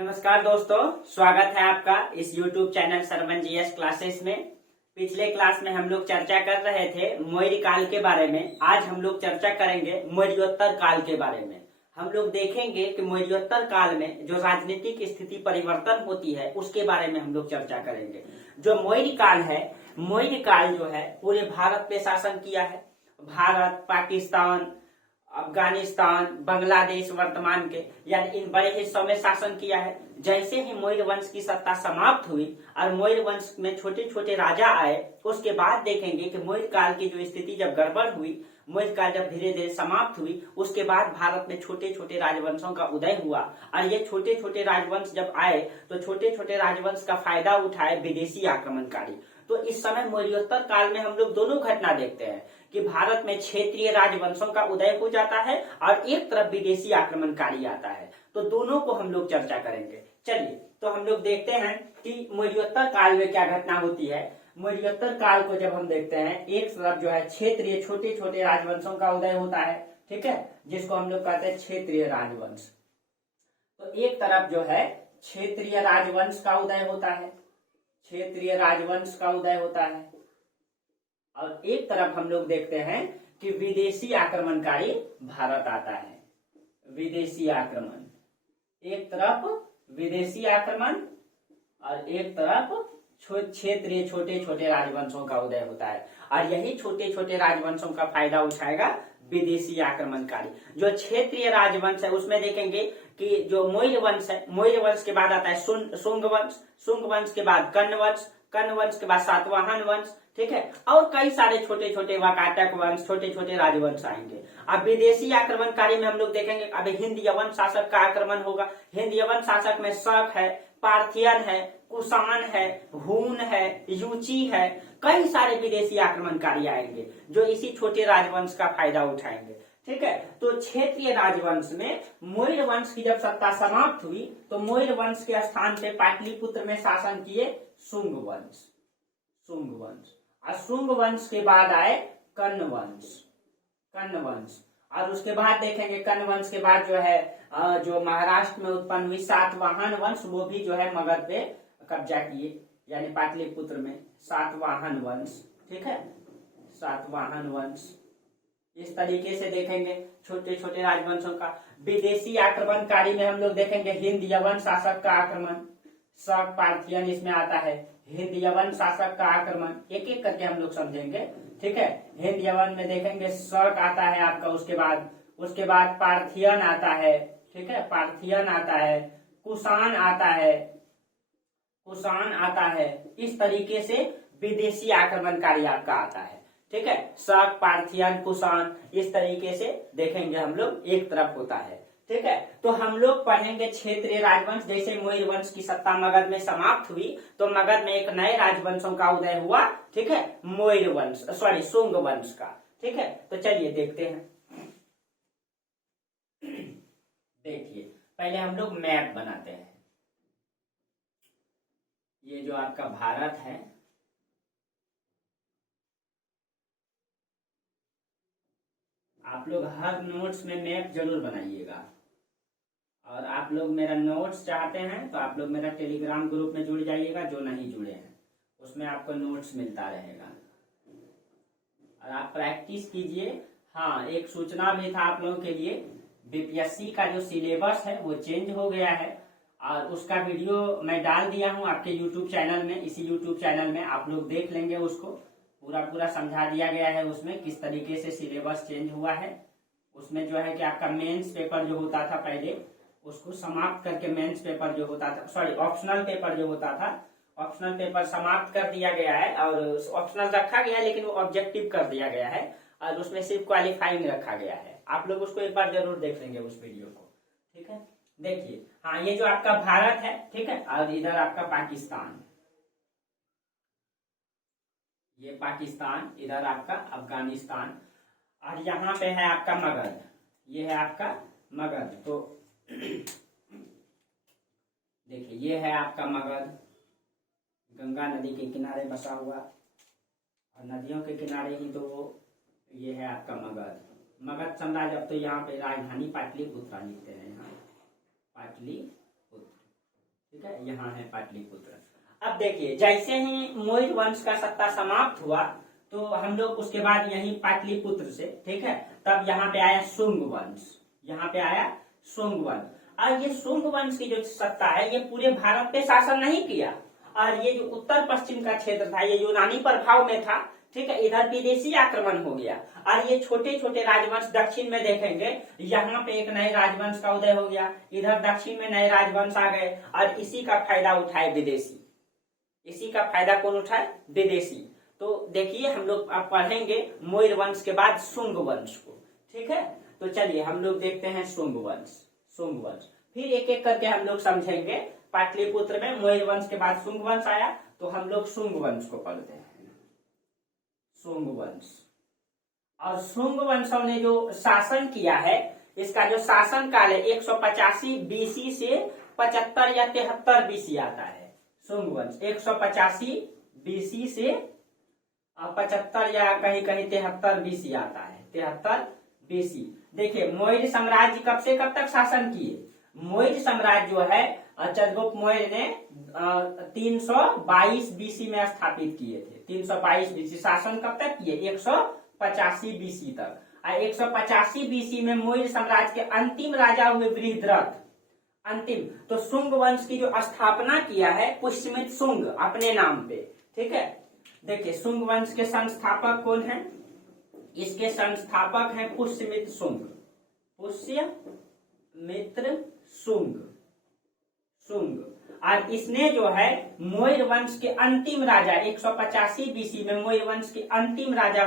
नमस्कार दोस्तों, स्वागत है आपका इस YouTube channel Sarvan GS classes में। पिछले क्लास में हम लोग चर्चा कर रहे थे मौर्य काल के बारे में। आज हम लोग चर्चा करेंगे मौर्योत्तर काल के बारे में। हम लोग देखेंगे कि मौर्योत्तर काल में जो राजनीतिक स्थिति परिवर्तन होती है उसके बारे में हम लोग चर्चा करेंगे। जो मौर्य काल है, मौर्य काल जो है पूरे भारत पे शासन किया है। भारत, पाकिस्तान, अफगानिस्तान, बांग्लादेश वर्तमान के, यानी इन बड़े हिस्सों में शासन किया है। जैसे ही मौर्य वंश की सत्ता समाप्त हुई और मौर्य वंश में छोटे छोटे राजा आए, उसके बाद देखेंगे कि मौर्य काल की जो स्थिति जब गड़बड़ हुई, मौर्य काल जब धीरे धीरे समाप्त हुई, उसके बाद भारत में छोटे छोटे राजवंशों का उदय हुआ। और ये छोटे छोटे राजवंश जब आए तो छोटे छोटे राजवंश का फायदा उठाए विदेशी आक्रमणकारी। तो इस समय मौर्योत्तर काल में हम लोग दोनों घटना देखते हैं कि भारत में क्षेत्रीय राजवंशों का उदय हो जाता है और एक तरफ विदेशी आक्रमणकारी आता है। तो दोनों को हम लोग चर्चा करेंगे। चलिए, तो हम लोग देखते हैं कि मौर्योत्तर काल में क्या घटना होती है। मौर्योत्तर काल को जब हम देखते हैं, एक तरफ जो है क्षेत्रीय छोटे छोटे राजवंशों का उदय होता है, ठीक है, जिसको हम लोग कहते हैं क्षेत्रीय राजवंश। तो एक तरफ जो है क्षेत्रीय राजवंश का उदय होता है, क्षेत्रीय राजवंश का उदय होता है, और एक तरफ हम लोग देखते हैं कि विदेशी आक्रमणकारी भारत आता है। विदेशी आक्रमण, एक तरफ विदेशी आक्रमण और एक तरफ क्षेत्रीय छोटे छोटे राजवंशों का उदय होता है। और यही छोटे छोटे राजवंशों का फायदा उठाएगा विदेशी आक्रमणकारी। जो क्षेत्रीय राजवंश है उसमें देखेंगे कि जो मौर्य वंश है, मौर्य वंश के बाद आता है शुंग वंश, शुंग वंश के बाद कर्ण वंश, कर्ण वंश के बाद सातवाहन वंश, ठीक है, और कई सारे छोटे छोटे वाकाटक वंश, छोटे छोटे राजवंश आएंगे। अब विदेशी आक्रमणकारी में हम लोग देखेंगे अब हिंद यवन शासक का आक्रमण होगा। हिंद यवन शासक में शक है, पार्थियन है, कुषाण है, हून है, युची है, कई सारे विदेशी आक्रमणकारी आएंगे जो इसी छोटे राजवंश का फायदा उठाएंगे। ठीक है, तो क्षेत्रीय राजवंश में मौर्य वंश की जब सत्ता समाप्त हुई तो मौर्य वंश के स्थान पे पाटलिपुत्र में शासन किए शुंग वंश। शुंग वंश और शुंग वंश के बाद आए कर्ण वंश, कर्ण वंश। और उसके बाद देखेंगे कर्ण वंश के बाद जो है जो महाराष्ट्र में उत्पन्न हुई सातवाहन वंश, वो भी जो है मगध पे कब्जा किए, यानी पाटलिपुत्र में सातवाहन वंश। ठीक है, सातवाहन वंश। इस तरीके से देखेंगे छोटे छोटे राजवंशों का। विदेशी आक्रमणकारी में हम लोग देखेंगे हिंद यवन शासक का आक्रमण, शक पार्थियन इसमें आता है। हिंद यवन शासक का आक्रमण एक एक करके हम लोग समझेंगे। ठीक है, हिंद यवन में देखेंगे शक आता है आपका, उसके बाद पार्थियन आता है। ठीक है, पार्थियन आता है, कुषाण आता है, कुषाण आता है। इस तरीके से विदेशी आक्रमणकारी आपका आता है। ठीक है, शक, पार्थियन, कुषाण, इस तरीके से देखेंगे हम लोग एक तरफ होता है। ठीक है, तो हम लोग पढ़ेंगे क्षेत्रीय राजवंश। जैसे मौर्य वंश की सत्ता मगध में समाप्त हुई तो मगध में एक नए राजवंशों का उदय हुआ। ठीक है, मौर्य वंश, शुंग वंश का। ठीक है, तो चलिए देखते हैं। देखिए, पहले हम लोग मैप बनाते हैं। ये जो आपका भारत है, आप लोग हर नोट्स में मैप जरूर बनाइएगा। और आप लोग मेरा नोट्स चाहते हैं तो आप लोग मेरा टेलीग्राम ग्रुप में जुड़ जाइएगा। जो नहीं जुड़े हैं उसमें आपको नोट्स मिलता रहेगा और आप प्रैक्टिस कीजिए। हाँ, एक सूचना भी था आप लोगों के लिए, बीपीएससी का जो सिलेबस है वो चेंज हो गया है और उसका वीडियो मैं डाल दिया हूँ आपके यूट्यूब चैनल में। इसी यूट्यूब चैनल में आप लोग देख लेंगे, उसको पूरा समझा दिया गया है उसमें किस तरीके से सिलेबस चेंज हुआ है। उसमें जो है कि आपका मेंस पेपर जो होता था पहले, उसको समाप्त करके मेंस पेपर जो होता था, ऑप्शनल पेपर जो होता था, ऑप्शनल पेपर समाप्त कर दिया गया है और ऑप्शनल रखा गया है लेकिन वो ऑब्जेक्टिव कर दिया गया है और उसमें सिर्फ क्वालिफाइंग रखा गया है। आप लोग उसको एक बार जरूर देख लेंगे उस वीडियो को। ठीक है, देखिए, हाँ, ये जो आपका भारत है, ठीक है, और इधर आपका पाकिस्तान, ये पाकिस्तान, इधर आपका अफगानिस्तान, और यहाँ पे है आपका मगध, ये है आपका मगध। तो देखिए, ये है आपका मगध, गंगा नदी के किनारे बसा हुआ, और नदियों के किनारे ही तो ये है आपका मगध। मगध साम्राज्य। अब तो यहाँ पे राजधानी पाटलिपुत्र लिखते हैं, यहाँ पाटलिपुत्र। ठीक है, यहाँ है पाटलिपुत्र। अब देखिए, जैसे ही मौर्य वंश का सत्ता समाप्त हुआ तो हम लोग उसके बाद यही पाटलिपुत्र से, ठीक है, तब यहाँ पे आया शुंग वंश, यहाँ पे आया शुंग वंश। और ये शुंग वंश की जो सत्ता है ये पूरे भारत पे शासन नहीं किया, और ये जो उत्तर पश्चिम का क्षेत्र था ये यूनानी प्रभाव में था, ठीक है, इधर विदेशी आक्रमण हो गया, और ये छोटे छोटे राजवंश दक्षिण में देखेंगे, यहाँ पे एक नए राजवंश का उदय हो गया, इधर दक्षिण में नए राजवंश आ गए, और इसी का फायदा उठाए विदेशी, इसी का फायदा कौन उठाए? विदेशी। तो देखिए हम लोग आप पढ़ेंगे मौर्य वंश के बाद शुंग वंश को, ठीक है। तो चलिए हम लोग देखते हैं शुंग वंश, शुंग वंश, फिर एक एक करके हम लोग समझेंगे। पाटलिपुत्र में मौर्य वंश के बाद शुंग वंश आया, तो हम लोग शुंग वंश को पढ़ते हैं, शुंग वंश। और शुंग वंशों ने जो शासन किया है, इसका जो शासन काल है 185 बीसी से 75 या 73 बीसी आता है। शुंग वंश 185 बीसी से 75 या कहीं कहीं 73 बीसी आता है, 73 बीसी। देखिए मौर्य साम्राज्य कब से कब तक शासन किए? मौर्य साम्राज्य जो है चंद्रगुप्त मौर्य ने 322 बीसी में स्थापित किए थे। 322 बीसी शासन कब तक किए? 185 बीसी तक। 185 बीसी में मौर्य साम्राज्य के अंतिम राजा हुए बृहद्रथ, अंतिम। तो शुंग वंश की जो स्थापना किया है पुष्यमित्र शुंग अपने नाम पे, ठीक है। देखिए शुंग वंश के संस्थापक कौन है? इसके संस्थापक हैं पुष्यमित्र शुंग, पुष्यमित्र शुंग, शुंग। और इसने जो है मौर्य वंश के अंतिम राजा 185 बीसी में मौर्य वंश के अंतिम राजा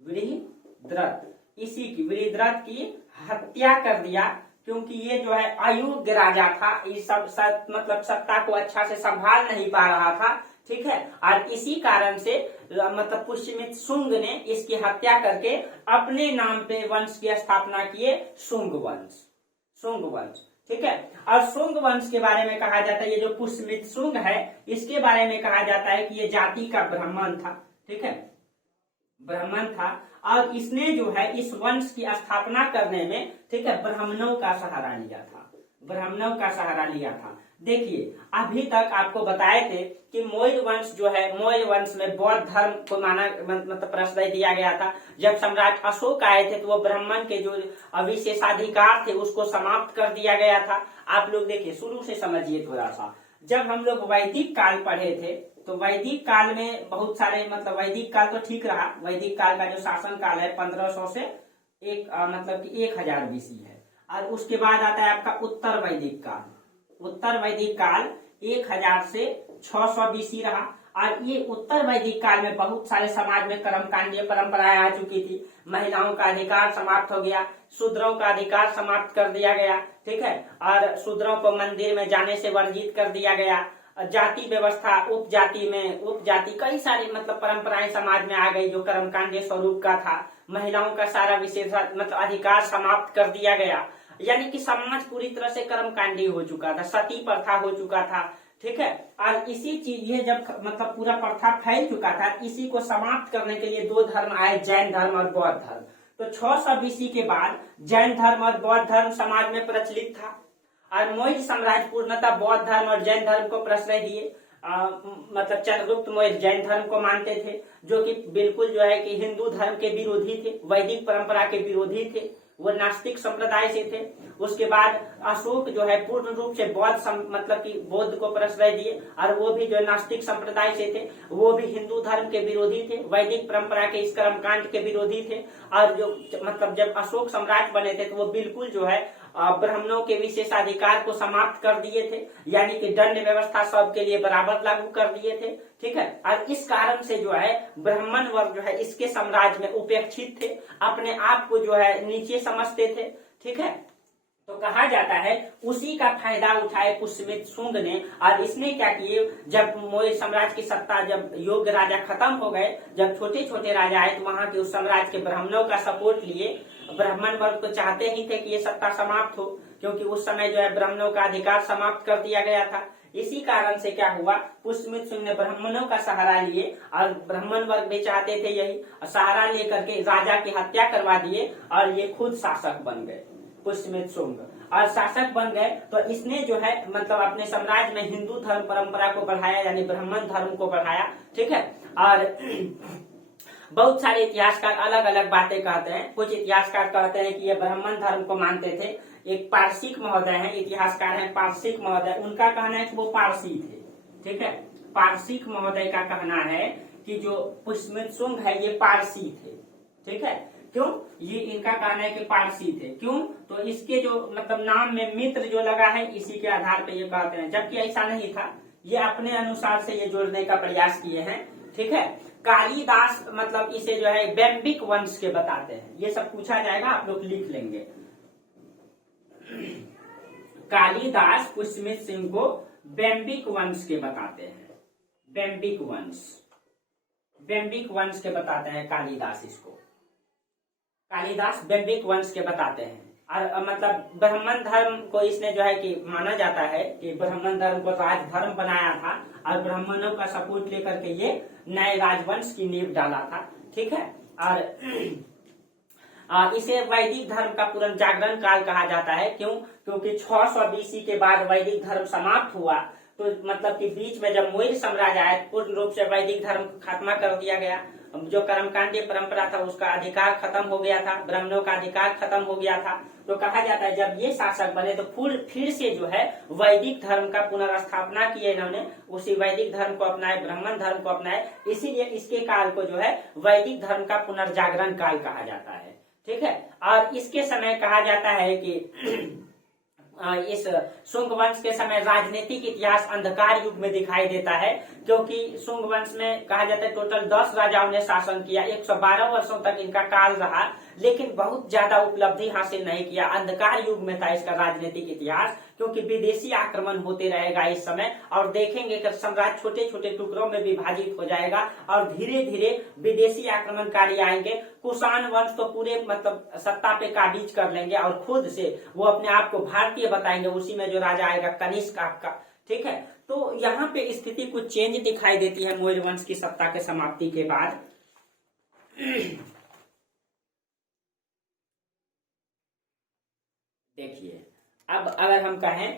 बृहद्रथ, इसी की बृहद्रथ की हत्या कर दिया, क्योंकि ये जो है अयोग्य राजा था, इस सब मतलब सत्ता को अच्छा से संभाल नहीं पा रहा था, ठीक है। और इसी कारण से मतलब पुष्यमित्र शुंग ने इसकी हत्या करके अपने नाम पे वंश की स्थापना किए, शुंग वंश, शुंग वंश, ठीक है। और शुंग वंश के बारे में कहा जाता है, ये जो पुष्यमित्र शुंग है इसके बारे में कहा जाता है कि ये जाति का ब्राह्मण था, ठीक है, ब्राह्मण था। और इसने जो है इस वंश की स्थापना करने में, ठीक है, ब्राह्मणों का सहारा लिया था, ब्राह्मणों का सहारा लिया था। देखिए अभी तक आपको बताए थे कि मौर्य वंश जो है, मौर्य वंश में बौद्ध धर्म को माना मतलब प्रश्रय दिया गया था। जब सम्राट अशोक आए थे तो वो ब्राह्मण के जो विशेषाधिकार थे उसको समाप्त कर दिया गया था। आप लोग देखिए शुरू से समझिए थोड़ा सा। जब हम लोग वैदिक काल पढ़े थे तो वैदिक काल में बहुत सारे मतलब वैदिक काल तो ठीक रहा, वैदिक काल का जो शासन काल है 1500 से मतलब कि 1000 बीसी है। और उसके बाद आता है आपका उत्तर वैदिक काल, उत्तर वैदिक काल 1000 से 600 बीसी रहा। और ये उत्तर वैदिक काल में बहुत सारे समाज में कर्मकांडीय परंपराएं आ चुकी थी। महिलाओं का अधिकार समाप्त हो गया, शूद्रों का अधिकार समाप्त कर दिया गया, ठीक है। और शूद्रों को मंदिर में जाने से वर्जित कर दिया गया। जाति व्यवस्था, उपजाति में उपजाति, कई सारी मतलब परंपराएं समाज में आ गई जो कर्मकांडीय स्वरूप का था। महिलाओं का सारा विशेष मतलब अधिकार समाप्त कर दिया गया, यानी कि समाज पूरी तरह से कर्मकांडी हो चुका था, सती प्रथा हो चुका था, ठीक है। और इसी चीज ये जब मतलब पूरा प्रथा फैल चुका था, इसी को समाप्त करने के लिए दो धर्म आए, जैन धर्म और बौद्ध धर्म। तो 600 बीसी के बाद जैन धर्म और बौद्ध धर्म समाज में प्रचलित था। और मौर्य साम्राज्य पूर्णतः बौद्ध धर्म और जैन धर्म को प्रश्रय दिए। मतलब चंद्रगुप्त मौर्य जैन धर्म को मानते थे, जो कि बिल्कुल जो है कि हिंदू धर्म के विरोधी थे, वैदिक परंपरा के विरोधी थे, वो नास्तिक संप्रदाय से थे। उसके बाद अशोक जो है पूर्ण रूप से बौद्ध मतलब कि बौद्ध को प्रश्रय दिए, और वो भी जो नास्तिक संप्रदाय से थे, वो भी हिंदू धर्म के विरोधी थे, वैदिक परंपरा के इस कर्मकांड के विरोधी थे। और जो मतलब जब अशोक सम्राट बने थे तो वो बिल्कुल जो है ब्राह्मणों के विशेषाधिकार को समाप्त कर दिए थे, यानी कि दंड व्यवस्था सबके लिए बराबर लागू कर दिए थे, ठीक है। और इस कारण से जो है ब्राह्मण वर्ग जो है इसके साम्राज्य में उपेक्षित थे, अपने आप को जो है नीचे समझते थे, ठीक है। तो कहा जाता है उसी का फायदा उठाए पुष्यमित्र शुंग ने। और इसने क्या किए, जब मौर्य साम्राज्य की सत्ता, जब योग्य राजा खत्म हो गए, जब छोटे छोटे राजा आए, तो वहां के उस साम्राज्य के ब्राह्मणों का सपोर्ट लिए। ब्राह्मण वर्ग तो चाहते ही थे कि ये सत्ता समाप्त हो, क्योंकि उस समय जो है ब्राह्मणों का अधिकार समाप्त कर दिया गया था। इसी कारण से क्या हुआ, पुष्यमित्र शुंग ने ब्राह्मणों का सहारा लिए, और ब्राह्मण वर्ग भी चाहते थे यही, सहारा लेकर के राजा की हत्या करवा दिए और ये खुद शासक बन गए, पुष्यमित्र शुंग और शासक बन गए। तो इसने जो है मतलब अपने साम्राज्य में हिंदू धर्म परंपरा को बढ़ाया, यानी ब्राह्मण धर्म को बढ़ाया। ठीक है, और बहुत सारे इतिहासकार अलग अलग बातें कहते हैं। कुछ इतिहासकार कहते हैं कि ये ब्राह्मण धर्म को मानते थे। एक पारसिक महोदय हैं, इतिहासकार हैं पारसिक महोदय, उनका कहना है कि वो पारसी थे। ठीक है, पारसिक महोदय का कहना है कि जो पुष्यमित्र शुंग है ये पारसी थे। ठीक है, क्यों? ये इनका कहना है कि पारसी थे। क्यों? तो इसके जो मतलब नाम में मित्र जो लगा है इसी के आधार पर ये कहते हैं, जबकि ऐसा नहीं था। ये अपने अनुसार से ये जोड़ने का प्रयास किए हैं। ठीक है, कालिदास मतलब इसे जो है बैम्बिक वंश के बताते हैं। ये सब पूछा जाएगा, आप लोग लिख लेंगे। कालिदास पुष्यमित्र सिंह को बैम्बिक वंश के बताते हैं। बैम्बिक वंश, बैम्बिक वंश के बताते हैं कालिदास इसको। कालिदास बैम्बिक वंश के बताते हैं। और मतलब ब्राह्मण धर्म को इसने जो है कि माना जाता है कि ब्राह्मण धर्म को राजधर्म बनाया था और ब्राह्मणों का सपोर्ट लेकर के ये नए राजवंश की नींव डाला था। ठीक है, और इसे वैदिक धर्म का पुनर्जागरण काल कहा जाता है। क्यों? क्योंकि 600 बीसी के बाद वैदिक धर्म समाप्त हुआ। तो मतलब कि बीच में जब मौर्य साम्राज्य आया पूर्ण रूप से वैदिक धर्म खात्मा कर दिया गया। जो कर्मकांडीय परंपरा था उसका अधिकार खत्म हो गया था, ब्राह्मणों का अधिकार खत्म हो गया था। तो कहा जाता है जब ये शासक बने तो फिर से जो है वैदिक धर्म का पुनर्स्थापना किए इन्होंने, उसी वैदिक धर्म को अपनाए, ब्राह्मण धर्म को अपनाए। इसीलिए इसके काल को जो है वैदिक धर्म का पुनर्जागरण काल कहा जाता है। ठीक है, और इसके समय कहा जाता है कि इस शुंग वंश के समय राजनीतिक इतिहास अंधकार युग में दिखाई देता है। क्योंकि शुंग वंश में कहा जाता है टोटल 10 राजाओं ने शासन किया, 112 वर्षों तक इनका काल रहा, लेकिन बहुत ज्यादा उपलब्धि हासिल नहीं किया। अंधकार युग में था इसका राजनीतिक इतिहास, क्योंकि विदेशी आक्रमण होते रहेगा इस समय। और देखेंगे कि साम्राज्य छोटे छोटे टुकड़ों में विभाजित हो जाएगा और धीरे धीरे विदेशी आक्रमणकारी आएंगे। कुषाण वंश तो पूरे मतलब सत्ता पे काबिज कर लेंगे और खुद से वो अपने आप को भारतीय बताएंगे। उसी में जो राजा आएगा कनिष्क आपका। ठीक है, तो यहाँ पे स्थिति कुछ चेंज दिखाई देती है मौर्य वंश की सत्ता के समाप्ति के बाद। देखिए, अब अगर हम कहें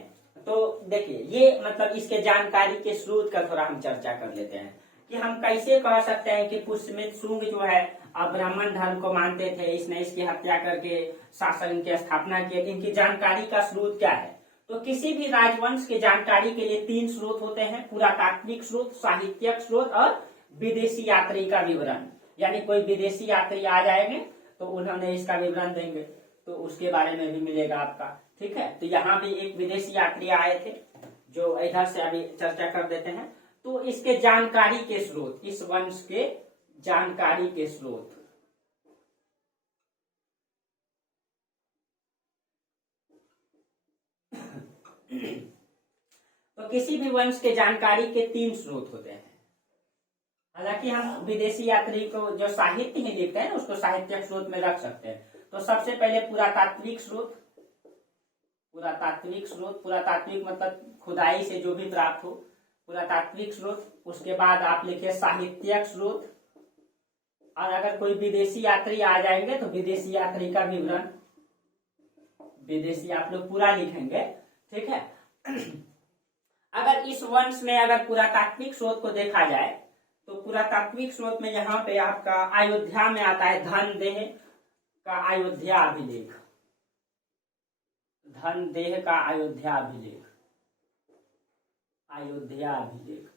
तो देखिए ये मतलब इसके जानकारी के स्रोत का थोड़ा हम चर्चा कर लेते हैं कि हम कैसे कह सकते हैं कि पुष्यमित्र शुंग जो है ब्राह्मण धर्म को मानते थे, इसने इसकी हत्या करके शासन की स्थापना की। इनकी जानकारी का स्रोत क्या है? तो किसी भी राजवंश की जानकारी के लिए 3 स्रोत होते हैं, पुरातात्विक स्रोत, साहित्यिक स्रोत और विदेशी यात्री का विवरण। यानी कोई विदेशी यात्री आ जाएंगे तो उन्होंने इसका विवरण देंगे, तो उसके बारे में भी मिलेगा आपका। ठीक है, तो यहाँ भी एक विदेशी यात्री आए थे जो इधर से अभी चर्चा कर देते हैं। तो इसके जानकारी के स्रोत, इस वंश के जानकारी के स्रोत, तो किसी भी वंश के जानकारी के 3 स्रोत होते हैं। हालांकि हम विदेशी यात्री को जो साहित्य ही लिखते हैं उसको साहित्यिक स्रोत में रख सकते हैं। तो सबसे पहले पुरातात्विक स्रोत, पुरातात्विक स्रोत, पुरातात्विक मतलब खुदाई से जो भी प्राप्त हो, पुरातात्विक स्रोत। उसके बाद आप लिखिए साहित्यिक स्रोत, और अगर कोई विदेशी यात्री आ जाएंगे तो विदेशी यात्री का विवरण, विदेशी आप लोग पूरा लिखेंगे। ठीक है, अगर इस वंश में अगर पुरातात्विक स्रोत को देखा जाए तो पुरातात्विक स्रोत में यहाँ पे आपका अयोध्या में आता है धनदेह का अयोध्या अभिलेख, धनदेह का अयोध्या अभिलेख, अयोध्या अभिलेख,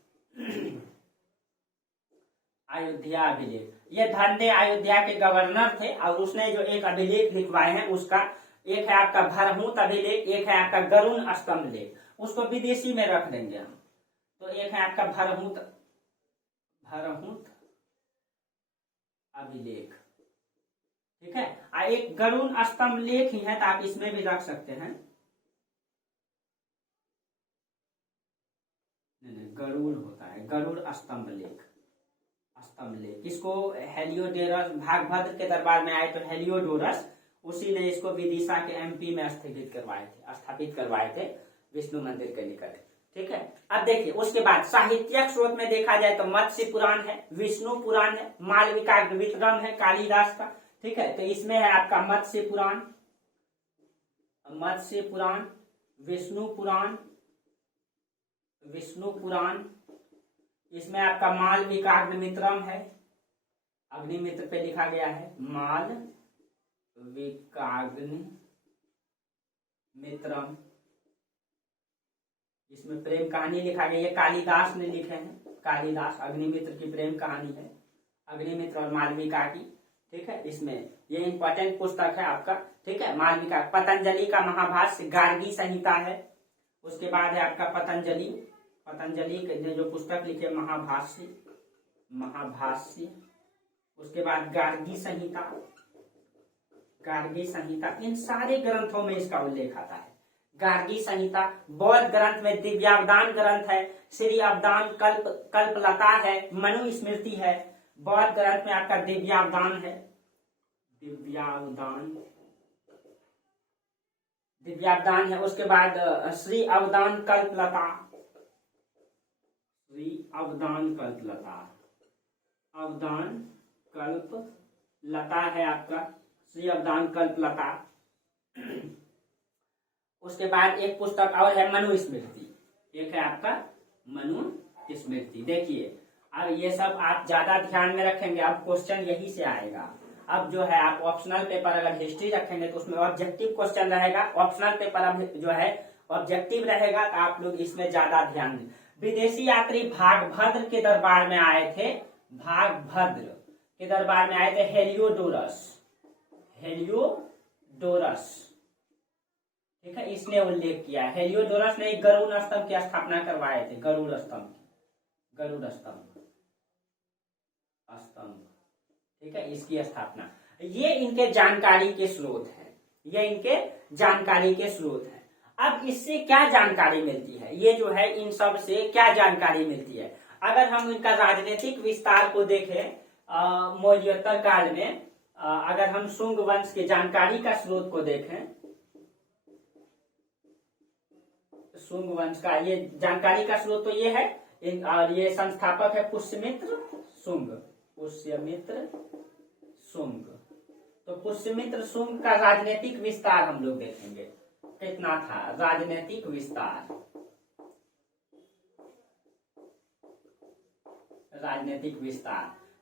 अयोध्या अभिलेख। ये धनदेह अयोध्या के गवर्नर थे और उसने जो एक अभिलेख लिखवाए हैं उसका एक है आपका भरहुत अभिलेख, एक है आपका गरुण स्तंभ लेख। उसको विदेशी में रख देंगे हम। तो एक है आपका भरहुत अभिलेख। ठीक है, एक गरुण स्तंभ लेख ही है तो आप इसमें भी रख सकते हैं। नहीं, गरुड़ होता है, गरुड़ स्तंभ लेख, स्तंभ लेख। इसको हेलियोडोरस, भागभद्र के दरबार में आए तो हेलियोडोरस उसी ने इसको विदिशा के एमपी में स्थापित करवाए थे विष्णु मंदिर के निकट। ठीक है, अब देखिए उसके बाद साहित्यिक स्रोत में देखा जाए तो मत्स्य पुराण है, विष्णु पुराण है, मालविका वितरण है कालिदास का। ठीक है, तो इसमें है आपका मत्स्य पुराण, मत्स्य पुराण, विष्णु पुराण, विष्णु पुराण, इसमें आपका मालविकाग्निमित्रम है, अग्निमित्र पे लिखा गया है मालविकाग्निमित्रम, इसमें प्रेम कहानी लिखा गया, ये कालिदास ने लिखे हैं, कालिदास अग्निमित्र की प्रेम कहानी है, अग्निमित्र और मालविका की, ठीक है। इसमें ये इंपॉर्टेंट पुस्तक है आपका, ठीक है। मालविका, पतंजलि का महाभाष्य, गार्गी संहिता है, उसके बाद है आपका पतंजलि ने जो पुस्तक लिखे महाभाष्य, उसके बाद गार्गी संहिता, इन सारे ग्रंथों में इसका उल्लेख आता है। गार्गी संहिता बौद्ध ग्रंथ में दिव्यावदान ग्रंथ है, श्री अवदान कल्पलता है, मनुस्मृति है। बौद्ध ग्रंथ में आपका दिव्यावदान है, दिव्यावदान है। उसके बाद श्री अवदान कल्पलता, अवदान कल्पलता है आपका, श्री अवदान कल्पलता। उसके बाद एक पुस्तक और है मनुस्मृति, एक है आपका मनुस्मृति। देखिए अब ये सब आप ज्यादा ध्यान में रखेंगे, अब क्वेश्चन यही से आएगा। अब जो है आप ऑप्शनल पेपर अगर हिस्ट्री रखेंगे तो उसमें ऑब्जेक्टिव क्वेश्चन रहेगा, ऑप्शनल पेपर अब जो है ऑब्जेक्टिव रहेगा, तो आप लोग इसमें ज्यादा ध्यान दें। विदेशी यात्री भागभद्र के दरबार में आए थे, हेलियोडोरस, ठीक है, इसने उल्लेख किया। हेलियोडोरस ने एक गरुड़ स्तंभ की स्थापना करवाए थे, गरुड़ स्तंभ, ठीक है, इसकी स्थापना। ये इनके जानकारी के स्रोत है, अब इससे क्या जानकारी मिलती है, ये जो है इन सब से क्या जानकारी मिलती है। अगर हम इनका राजनीतिक विस्तार को देखें मौर्योत्तर काल में, अगर हम शुंग वंश की जानकारी का स्रोत को देखें, शुंग वंश का ये जानकारी का स्रोत तो ये है, और ये संस्थापक है पुष्यमित्र शुंग। तो पुष्यमित्र शुंग का राजनीतिक विस्तार हम लोग देखेंगे कितना था, राजनीतिक विस्तार।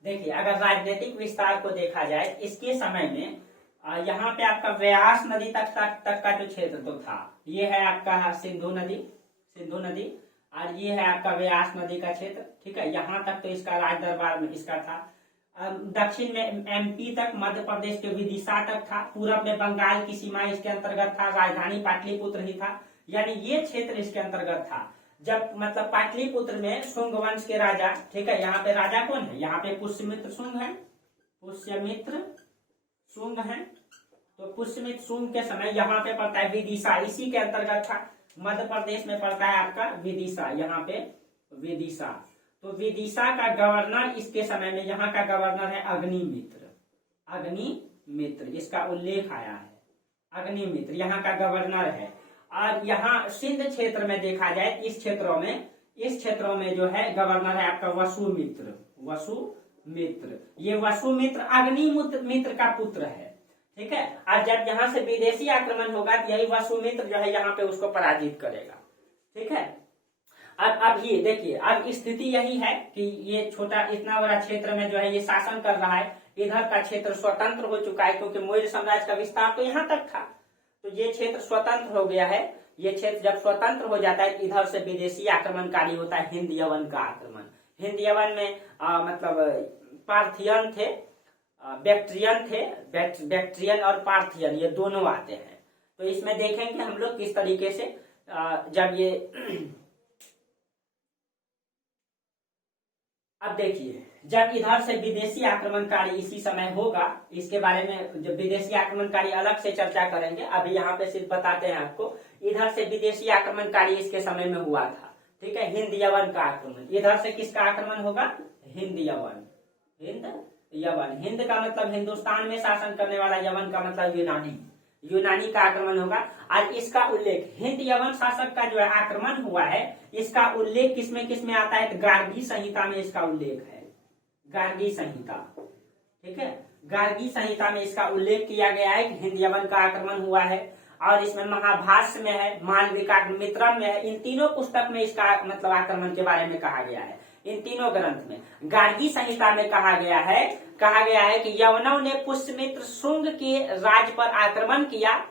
देखिए अगर राजनीतिक विस्तार को देखा जाए इसके समय में, यहाँ पे आपका व्यास नदी तक का जो क्षेत्र तो था, ये है आपका सिंधु नदी, और ये है आपका व्यास नदी का क्षेत्र, ठीक है। यहाँ तक तो इसका राज दरबार में इसका था। दक्षिण में एमपी तक, मध्य प्रदेश के विदिशा तक था, पूरब में बंगाल की सीमा इसके अंतर्गत था, राजधानी पाटलिपुत्र ही था, यानी ये क्षेत्र इसके अंतर्गत था। जब मतलब पाटलिपुत्र में शुंग वंश के राजा, ठीक है, यहाँ पे राजा कौन है, यहाँ पे पुष्यमित्र शुंग है। तो पुष्यमित्र शुंग के समय यहाँ पे पड़ता है विदिशा, इसी के अंतर्गत था। मध्य प्रदेश में पड़ता है आपका विदिशा, यहाँ पे विदिशा। तो विदिशा का गवर्नर इसके समय में, यहाँ का गवर्नर है अग्निमित्र, इसका उल्लेख आया है, अग्निमित्र यहाँ का गवर्नर है। और यहाँ सिंध क्षेत्र में देखा जाए, इस क्षेत्रों में जो है गवर्नर है आपका वसुमित्र। ये वसुमित्र अग्निमित्र का पुत्र है, ठीक है। और जब यहाँ से विदेशी आक्रमण होगा तो यही वसुमित्र जो है यहाँ पे उसको पराजित करेगा, ठीक है। अब ये देखिए, अब स्थिति यही है कि ये छोटा इतना बड़ा क्षेत्र में जो है ये शासन कर रहा है, इधर का क्षेत्र स्वतंत्र हो चुका है, क्योंकि मौर्य साम्राज्य का विस्तार तो यहाँ तक था, तो ये क्षेत्र स्वतंत्र हो गया है। ये क्षेत्र जब स्वतंत्र हो जाता है, इधर से विदेशी आक्रमणकारी होता है, हिंद यवन का आक्रमण। हिंद यवन में मतलब पार्थियन थे, बैक्ट्रियन और पार्थियन, ये दोनों आते हैं। तो इसमें देखेंगे हम लोग किस तरीके से जब ये अब देखिए, जब इधर से विदेशी आक्रमणकारी इसी समय होगा, इसके बारे में जब विदेशी आक्रमणकारी अलग से चर्चा करेंगे, अभी यहाँ पे सिर्फ बताते हैं आपको। इधर से विदेशी आक्रमणकारी इसके समय में हुआ था, ठीक है, हिंद यवन का आक्रमण। इधर से किसका आक्रमण होगा, हिंद यवन। हिंद का मतलब हिंदुस्तान में शासन करने वाला, यवन का मतलब यूनानी का आक्रमण होगा। और इसका उल्लेख हिंद यवन शासक का जो है आक्रमण हुआ है, इसका उल्लेख किसमें आता है, तो गार्गी संहिता में इसका उल्लेख है, गार्गी संहिता, ठीक है। गार्गी संहिता में इसका उल्लेख किया गया है कि हिंद यवन का आक्रमण हुआ है। और इसमें महाभाष्य में है, मालविकाग्निमित्रम में है। इन तीनों पुस्तक में इसका मतलब आक्रमण के बारे में कहा गया है। इन तीनों ग्रंथ में गार्गी संहिता में कहा गया है कि यवनों ने पुष्यमित्र शुंग के राज पर आक्रमण किया,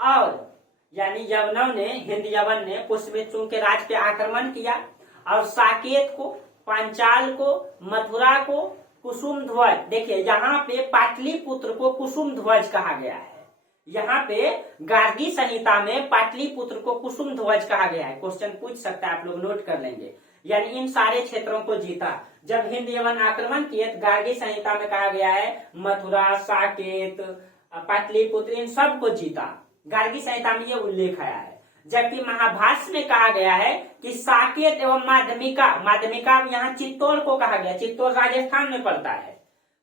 और यानी यवनों ने, हिंद यवन ने पुष्यमित्र शुंग के राज पे आक्रमण किया और साकेत को, पांचाल को, मथुरा को कुसुम ध्वज, देखिए यहाँ पे पाटलिपुत्र को कुसुम ध्वज कहा गया है। यहाँ पे गार्गी संहिता में पाटलिपुत्र को कुसुम ध्वज कहा गया है। क्वेश्चन पूछ सकता है, आप लोग नोट कर लेंगे। यानी इन सारे क्षेत्रों को जीता। जब हिंद यवन आक्रमण किए तो गार्गी संहिता में कहा गया है मथुरा, साकेत, पाटलिपुत्र इन सब को जीता। गार्गी संहिता में ये उल्लेख आया है। जबकि महाभाष्य में कहा गया है कि साकेत एवं माध्यमिका यहाँ चित्तौड़ को कहा गया। चित्तौड़ राजस्थान में पड़ता है,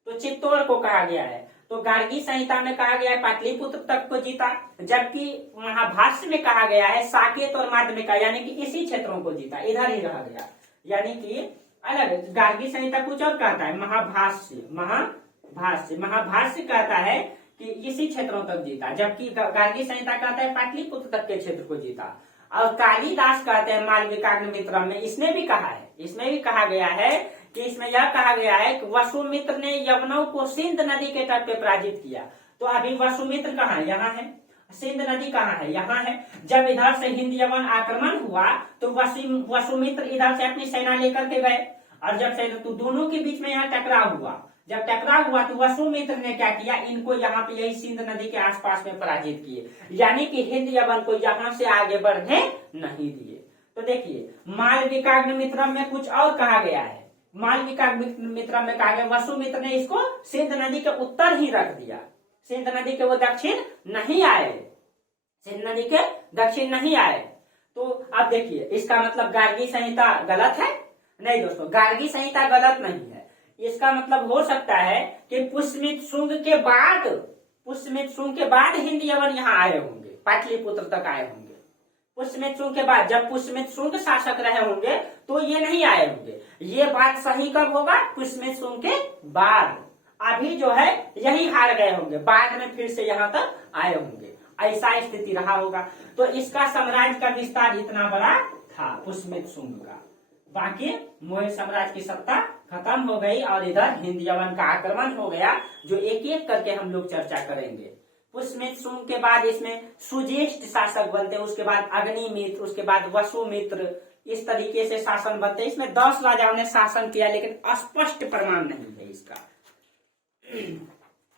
तो चित्तौड़ को कहा गया है। तो गार्गी संहिता में कहा गया है पाटलिपुत्र तक को जीता, जबकि महाभाष्य में कहा गया है साकेत और माध्यमिका यानी कि इसी क्षेत्रों को जीता, इधर ही रह गया। यानी कि अलग गार्गी संहिता कुछ और कहता है, महाभाष्य कहता है कि इसी क्षेत्रों तक जीता, जबकि गार्गी संहिता कहता है पाटलिपुत्र तक के क्षेत्र को जीता। और कालिदास कहते हैं मालविकाग्निमित्रम में, इसमें भी कहा गया है कि इसमें यह कहा गया है कि वसुमित्र ने यवनों को सिंध नदी के तट पे पराजित किया। तो अभी वसुमित्र कहाँ है? यहाँ है। सिंध नदी कहाँ है? यहाँ है। जब इधर से हिंद यवन आक्रमण हुआ तो वसुमित्र इधर से अपनी सेना लेकर के गए, और जब से तो दोनों के बीच में यहाँ टकराव हुआ। जब टकराव हुआ तो वसुमित्र ने क्या किया, इनको यहाँ पे यही सिंध नदी के आसपास में पराजित किए, यानी कि हिंद यवन को यहाँ से आगे बढ़ने नहीं दिए। तो देखिए मालविकाग्निमित्रम में कुछ और कहा गया है। मालविकाग्निमित्रम में कहा गया वसुमित्र ने इसको सिंध नदी के उत्तर ही रख दिया, सिंध नदी के वो दक्षिण नहीं आए, सिंध नदी के दक्षिण नहीं आए। तो अब देखिए इसका मतलब गार्गी संहिता गलत है? नहीं दोस्तों, गार्गी संहिता गलत नहीं है। इसका मतलब हो सकता है कि पुष्यमित्र शुंग के बाद हिंद यवन यहाँ आए होंगे, पाटलिपुत्र तक आए होंगे। पुष्यमित्र शुंग के बाद, जब पुष्यमित्र शुंग शासक रहे होंगे तो ये नहीं आए होंगे। ये बात सही कब होगा? पुष्यमित्र शुंग के बाद। अभी जो है यही हार गए होंगे, बाद में फिर से यहाँ तक आए होंगे, ऐसा स्थिति रहा होगा। तो इसका साम्राज्य का विस्तार इतना बड़ा था पुष्यमित्र शुंग का। बाकी मौर्य साम्राज्य की सत्ता खत्म हो गई और इधर हिंद यवन का आक्रमण हो गया, जो एक एक करके हम लोग चर्चा करेंगे। पुष्यमित्र शुंग के बाद इसमें सुज्येष्ठ शासक बनते, उसके बाद अग्निमित्र, उसके बाद वसुमित्र, इस तरीके से शासन बनते। इसमें 10 राजाओं ने शासन किया, लेकिन स्पष्ट प्रमाण नहीं है इसका।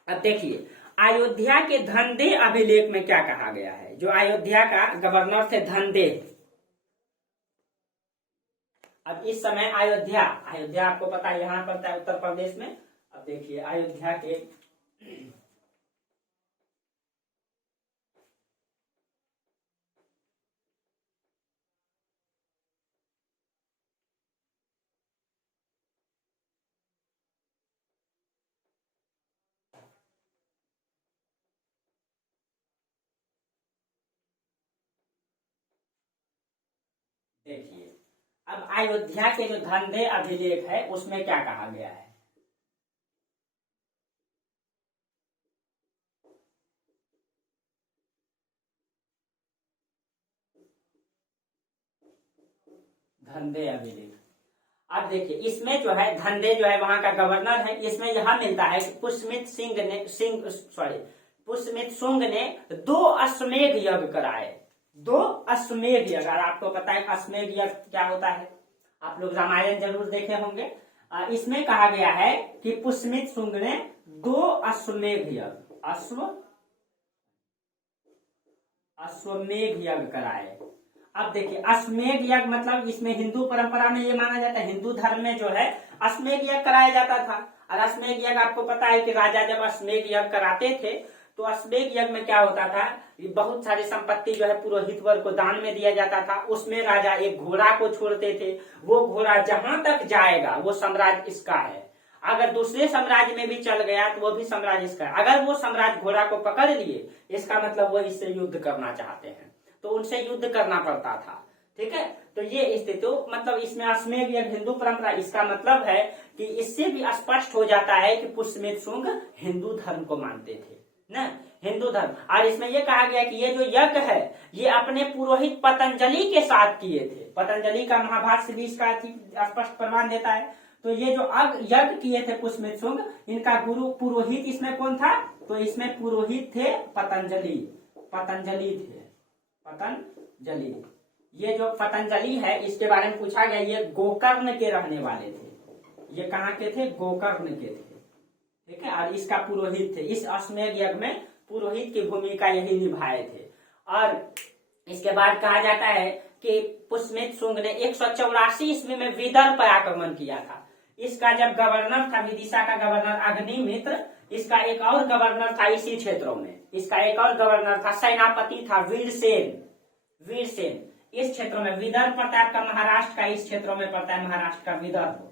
अब देखिए अयोध्या के धनदेह अभिलेख में क्या कहा गया है। जो अयोध्या का गवर्नर थे धनदेह, अब इस समय अयोध्या आपको पता है यहाँ पड़ता है उत्तर प्रदेश में। अब देखिए अयोध्या के देखिए अब अयोध्या के जो धनदेह अभिलेख है उसमें क्या कहा गया है। धनदेह अभिलेख, अब देखिए इसमें जो है धनदेह जो है वहां का गवर्नर है। इसमें यह मिलता है कि पुष्यमित्र शुंग ने 2 अश्वमेध यज्ञ कराए। 2 अश्वमेध यज्ञ, और आपको पता है अश्वमेध यज्ञ क्या होता है, आप लोग रामायण जरूर देखे होंगे। इसमें कहा गया है कि पुष्यमित्र शुंग ने 2 अश्वमेध यज्ञ अश्वमेध यज्ञ कराए। अब देखिए अश्वमेध यज्ञ मतलब इसमें हिंदू परंपरा में ये माना जाता है, हिंदू धर्म में जो है अश्वमेध यज्ञ कराया जाता था। और अश्वमेध यज्ञ आपको पता है कि राजा जब अश्वमेध यज्ञ कराते थे तो अश्वमेध यज्ञ में क्या होता था, बहुत सारी संपत्ति जो है पुरोहित वर्ग को दान में दिया जाता था। उसमें राजा एक घोड़ा को छोड़ते थे, वो घोड़ा जहां तक जाएगा वो साम्राज्य इसका है। अगर दूसरे साम्राज्य में भी चल गया तो वो भी साम्राज्य इसका है। अगर वो साम्राज्य घोड़ा को पकड़ लिए, इसका मतलब वो इससे युद्ध करना चाहते हैं, तो उनसे युद्ध करना पड़ता था। ठीक है, तो ये स्थिति मतलब इसमें अश्वमेध यज्ञ हिंदू परंपरा, इसका मतलब है कि इससे भी स्पष्ट हो जाता है कि पुष्यमित्र शुंग हिंदू धर्म को मानते थे ना, हिंदू धर्म। और इसमें ये कहा गया कि ये जो यज्ञ है ये अपने पुरोहित पतंजलि के साथ किए थे। पतंजलि का महाभाष्य भी इसका स्पष्ट प्रमाण देता है। तो ये जो यज्ञ किए थे पुष्यमित्र शुंग, इनका गुरु पुरोहित इसमें कौन था? तो इसमें पुरोहित थे पतंजलि। पतंजलि थे, पतंजलि। ये जो पतंजलि है इसके बारे में पूछा गया, ये गोकर्ण के रहने वाले थे। ये कहाँ के थे? गोकर्ण के थे। ठीक है। और इसका पुरोहित थे। इस अश्वमेध यज्ञ में पुरोहित की भूमिका यही निभाए थे। और इसके बाद कहा जाता है कि पुष्यमित्र शुंग ने 184 ईस्वी में विदर्भ पर आक्रमण किया था। इसका जब गवर्नर था, विदिशा का गवर्नर अग्निमित्र, इसका एक और गवर्नर था इसी क्षेत्रों में। इसका एक और गवर्नर था, सेनापति था वीरसेन। वीरसेन इस क्षेत्रों में, विदर्भ पड़ता है आपका महाराष्ट्र का, इस क्षेत्रों में पड़ता है महाराष्ट्र का विदर्भ।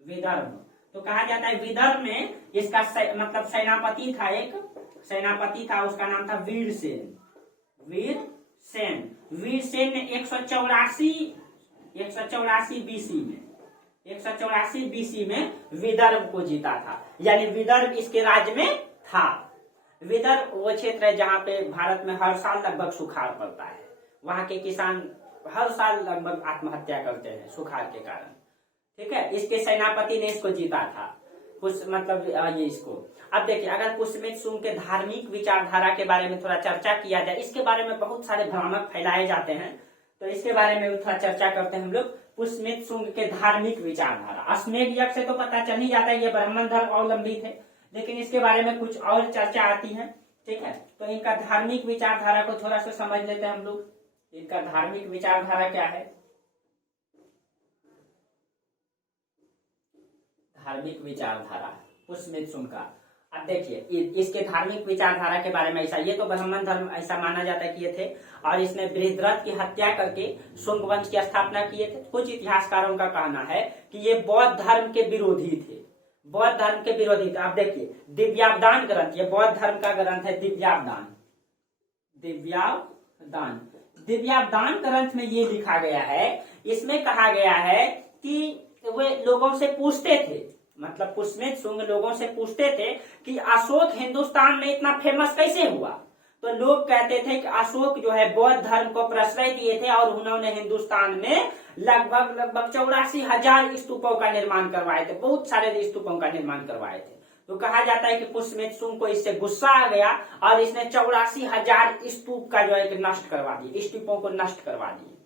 विदर्भ तो कहा जाता है विदर्भ में इसका मतलब सेनापति था, एक सेनापति था, उसका नाम था वीरसेन। वीरसेन ने 184 बीसी में विदर्भ को जीता था। यानी विदर्भ इसके राज्य में था। विदर्भ वो क्षेत्र है जहाँ पे भारत में हर साल लगभग सुखाड़ पड़ता है। वहां के किसान हर साल लगभग आत्महत्या करते हैं सुखाड़ के कारण। ठीक है। इसके सेनापति ने इसको जीता था। कुछ मतलब ये इसको। अब देखिए, अगर पुष्यमित्र शुंग के धार्मिक विचारधारा के बारे में थोड़ा चर्चा किया जाए, इसके बारे में बहुत सारे भ्रामक फैलाए जाते हैं, तो इसके बारे में थोड़ा चर्चा करते हैं हम लोग। पुष्यमित्र शुंग के धार्मिक विचारधारा, अश्वमेध यज्ञ से तो पता चल ही जाता है ये ब्राह्मण धर्म अवलंबी थे, लेकिन इसके बारे में कुछ और चर्चा आती है। ठीक है। तो इनका धार्मिक विचारधारा को थोड़ा सा समझ लेते हैं हम लोग। इनका धार्मिक विचारधारा क्या है? धार्मिक विचारधारा पुष्यमित्र शुंग का। अब देखिए, इसके धार्मिक विचारधारा के बारे में ऐसा, ये तो ब्राह्मण धर्म ऐसा माना जाता है कि ये थे, और इसने बृहद्रथ की हत्या करके शुंग वंश की स्थापना किए थे। कुछ इतिहासकारों का कहना है कि ये बौद्ध धर्म के विरोधी थे। बौद्ध धर्म के विरोधी थे। आप देखिए, दिव्यावदान ग्रंथ, ये बौद्ध धर्म का ग्रंथ है, दिव्यावदान। दिव्यावदान ग्रंथ में ये लिखा गया है, इसमें कहा गया है कि वे लोगों से पूछते थे, मतलब पुष्यमित्र शुंग लोगों से पूछते थे कि अशोक हिंदुस्तान में इतना फेमस कैसे हुआ। तो लोग कहते थे कि अशोक जो है बौद्ध धर्म को प्रश्रय दिए थे और उन्होंने हिंदुस्तान में लगभग 84,000 स्तूपों का निर्माण करवाए थे। बहुत सारे स्तूपों का निर्माण करवाए थे। तो कहा जाता है कि पुष्यमित्र शुंग को इससे गुस्सा आ गया और इसने 84,000 स्तूप का जो है नष्ट करवा दिए, स्तूपों को नष्ट करवा दिए।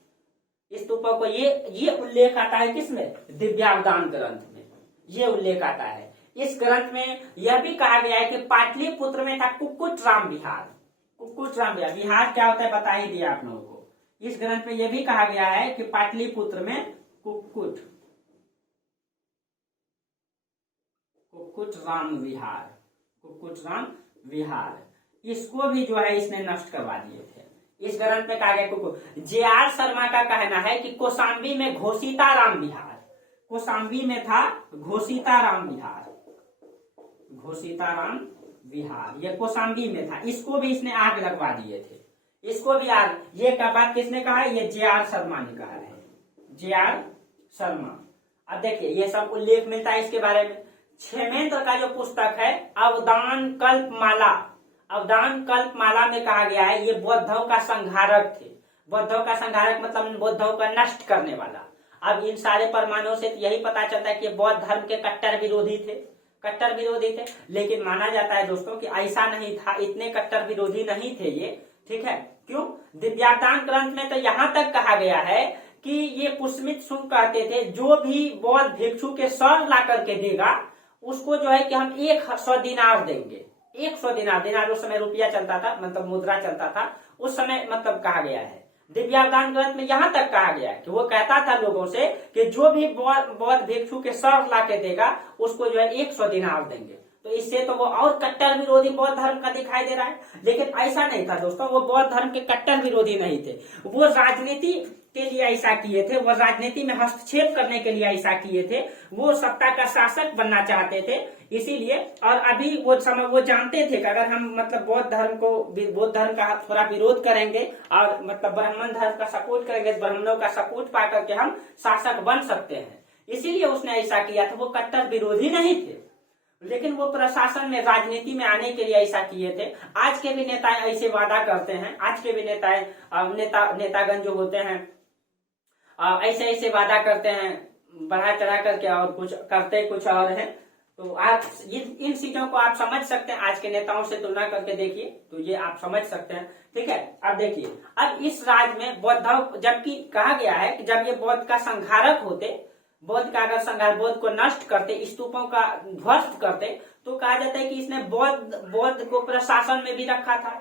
स्तूपों को ये उल्लेख आता है किसमें? दिव्यावदान ग्रंथ में ये उल्लेख आता है। इस ग्रंथ में यह भी कहा गया है कि पाटलिपुत्र में था कुक्कुटराम विहार। कुक्कुटराम विहार, विहार क्या होता है बता ही दिया आप लोगों को। इस ग्रंथ में यह भी कहा गया है कि पाटलिपुत्र में कुक्कुटराम विहार, इसको भी जो है इसने नष्ट करवा दिए थे। इस ग्रंथ में कहा गया। जे.आर. शर्मा का कहना है कि कौशाम्बी में घोषिताराम विहार, कौशाम्बी में था घोषिताराम विहार, ये कौशाम्बी में था। इसको भी इसने आग लगवा दिए थे। इसको भी आग, ये का बात किसने कहा है? ये जे.आर. शर्मा ने कहा है, जे.आर. शर्मा। अब देखिए, ये सब उल्लेख मिलता है इसके बारे में। क्षेमेंद्र का जो पुस्तक है अवदान कल्पमाला में कहा गया है ये बौद्धों का संहारक थे। बौद्धों का संहारक मतलब बौद्धों का नष्ट करने वाला। अब इन सारे प्रमाणों से यही पता चलता है कि बौद्ध धर्म के कट्टर विरोधी थे। लेकिन माना जाता है दोस्तों कि ऐसा नहीं था, इतने कट्टर विरोधी नहीं थे ये। ठीक है। क्यों? दिव्यावदान ग्रंथ में तो यहाँ तक कहा गया है कि ये पुष्यमित्र शुंग कहते थे जो भी बौद्ध भिक्षु के सर ला करके देगा उसको जो है कि हम 100 दिनार देंगे। 100 दिनार उस समय रुपया चलता था, मतलब मुद्रा चलता था उस समय, मतलब कहा गया है। दिव्यावदान ग्रंथ में यहाँ तक कहा गया है कि वो कहता था लोगों से कि जो भी बौद्ध भिक्षु के सर ला के देगा उसको जो है 100 दिनार देंगे। तो इससे तो वो और कट्टर विरोधी बौद्ध धर्म का दिखाई दे रहा है। लेकिन ऐसा नहीं था दोस्तों, वो बौद्ध धर्म के कट्टर विरोधी नहीं थे। वो राजनीति के लिए ऐसा किए थे, वो राजनीति में हस्तक्षेप करने के लिए ऐसा किए थे। वो सत्ता का शासक बनना चाहते थे इसीलिए। और अभी वो जानते थे कि अगर हम मतलब बौद्ध धर्म का थोड़ा विरोध करेंगे और मतलब ब्राह्मण धर्म का सपोर्ट करेंगे, ब्राह्मणों का सपोर्ट पा करके हम शासक बन सकते हैं। इसीलिए उसने ऐसा किया था। वो कट्टर विरोधी नहीं थे। लेकिन वो प्रशासन में राजनीति में आने के लिए ऐसा किए थे। आज के भी नेता ऐसे वादा करते हैं, आज के भी नेतागण जो होते हैं ऐसे ऐसे वादा करते हैं, बढ़ा चढ़ा करके, और कुछ करते कुछ और है। तो आप इन चीजों को आप समझ सकते हैं, आज के नेताओं से तुलना करके देखिए तो ये आप समझ सकते हैं। ठीक है, अब देखिए, अब इस राज्य में बौद्ध, जबकि कहा गया है कि जब ये बौद्ध का संहारक होते, बौद्ध का अगर संहार, बौद्ध को नष्ट करते, स्तूपों का ध्वस्त करते, तो कहा जाता है कि इसने बौद्ध को प्रशासन में भी रखा था।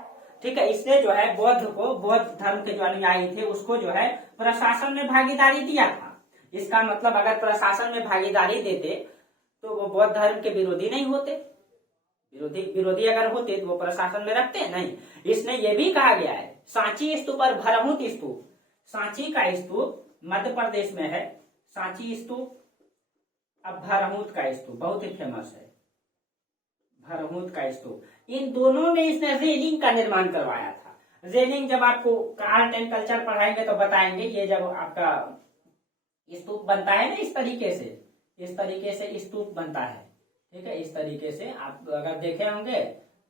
ठीक है, इसने जो है बौद्ध को, बौद्ध धर्म के जो अनुयायी थे उसको जो है प्रशासन में भागीदारी दिया था। इसका मतलब अगर प्रशासन में भागीदारी देते तो वो बौद्ध धर्म के विरोधी नहीं होते। विरोधी अगर होते तो वो प्रशासन में रखते नहीं। इसने ये भी कहा गया है, सांची स्तूप और भरहुत स्तूप, सांची का स्तूप मध्य प्रदेश में है, सांची स्तूप, अब भरहुत का स्तूप बहुत ही फेमस है, भरहुत का स्तूप, इन दोनों में इसने रेलिंग का निर्माण करवाया था। रेलिंग जब आपको आर्ट एंड कल्चर पढ़ाएंगे तो बताएंगे, ये जब आपका स्तूप बनता है ना इस तरीके से स्तूप बनता है। ठीक है, इस तरीके से आप अगर देखे होंगे